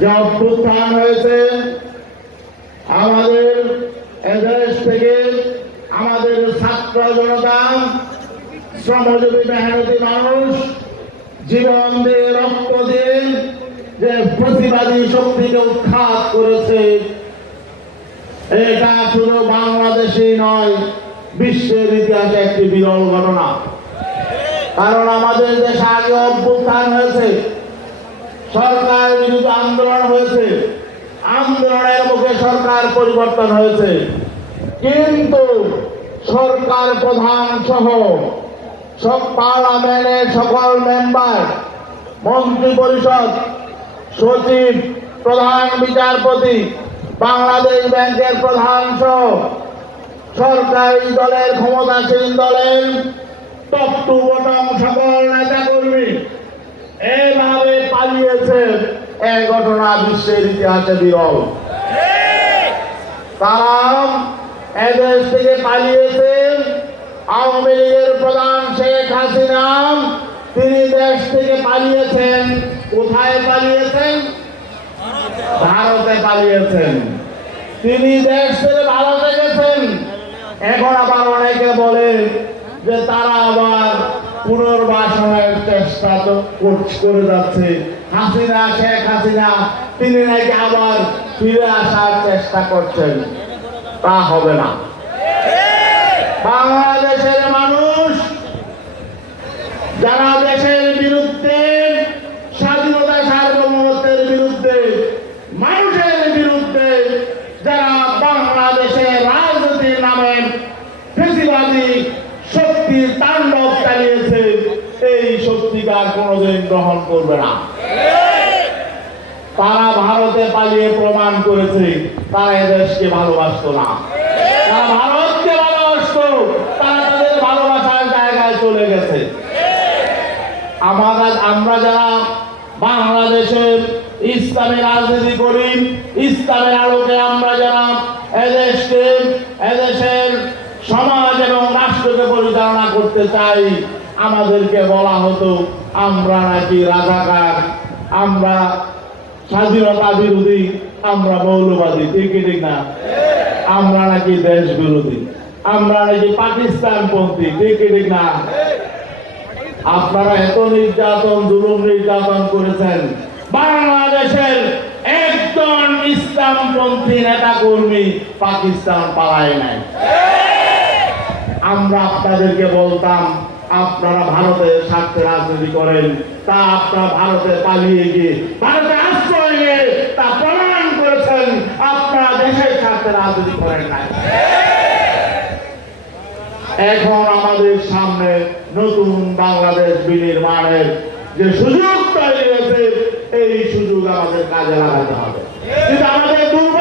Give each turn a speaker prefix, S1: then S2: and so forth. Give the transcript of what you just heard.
S1: যে অভ্যুত্থান হয়েছে, আমাদের এদেশ থেকে আমাদের ছাত্র জনতা, শ্রমজীবী মেহনতি মানুষ, জীবন দিয়ে রক্ত দিয়ে যে প্রতিবাদী শক্তিকে উৎখাত করেছে, এটা শুধু বাংলাদেশে নয়, বিশ্বের ইতিহাসে একটি বিরল ঘটনা। কারণ আমাদের দেশে আগে অভ্যুত্থান হয়েছে, সরকার আন্দোলন হয়েছে। আন্দোলনের মুখে সরকার পরিবর্তন হয়েছে। কিন্তু সরকার প্রধান সহ সব পার্লামেন্টের সকল মেম্বার মন্ত্রী পরিষদ সচিব, প্রধান বিচারপতি, বাংলাদেশ ব্যাংকের প্রধান সহ সরকারি দলের ক্ষমতাসীন দলের টপ টু বটম সকল নেতা কর্মী এভাবে পালিয়েছে এই ঘটনা বিশ্বের ইতিহাসে বিরল। তারা এদেশ থেকে পালিয়েছে আওয়ামী লীগের প্রধান শেখ হাসিনা। তিনি দেশ থেকে পালিয়েছেন। কোথায় পালিয়েছেন? ভারতে পালিয়েছেন। তিনি দেশ থেকে ভারতে গেছেন। এখন আবার অনেকে বলে যে তারা আবার পুনর্বাসনের করে যাচ্ছে। হাসিনা, শেখ হাসিনা, তিনি নাকি আবার ফিরে আসার চেষ্টা করছেন। তা হবে না। বাংলাদেশের মানুষ, যারা দেশের বিরুদ্ধে, স্বাধীনতা সার্বভৌমত্বের বিরুদ্ধে, মানুষের বিরুদ্ধে, যারা বাংলাদেশের রাজনীতির নামে ফেসিবাদী শক্তি এই শক্তিকার কোনোদিন গ্রহণ করবে না। তারা ভারতে পালিয়ে প্রমাণ করেছে, তারা এদেশকে ভালোবাসতো না। তারা আমরা যারা বাংলাদেশের ইসলামী রাজনীতি করি, ইসলামের আলোকে আমরা যারা এদেশকে এদেশের সমাজ এবং রাষ্ট্রকে পরিচালনা করতে চাই আমাদেরকে বলা হতো, আমরা নাকি রাজাকার, আমরা স্বাধীনতা বিরোধী, আমরা মৌলবাদী। ঠিক ঠিক না? আমরা নাকি দেশ বিরোধী, আমরা নাকি পাকিস্তান পন্থী ঠিক ঠিক না? আপনারা এত নির্যাতন, জুলুম নির্যাতন করেছেন, বাংলাদেশের একজন ইসলামপন্থী নেতা কর্মী পাকিস্তান পালায় নাই। আমরা আপনাদেরকে বলতাম আপনারা ভারতের স্বার্থে রাজনীতি করেন, তা আপনারা ভারতে পালিয়ে গিয়ে ভারতে আশ্রয় নিয়ে তা প্রমাণ করেছেন, আপনারা দেশের স্বার্থে রাজনীতি করেন নাই। এখন আমাদের সামনে নতুন বাংলাদেশ বিনির্মাণের যে সুযোগ তৈরি হয়েছে, এই সুযোগ আমাদের কাজে লাগাতে হবে। কিন্তু আমাদের দুর্ভাগ্য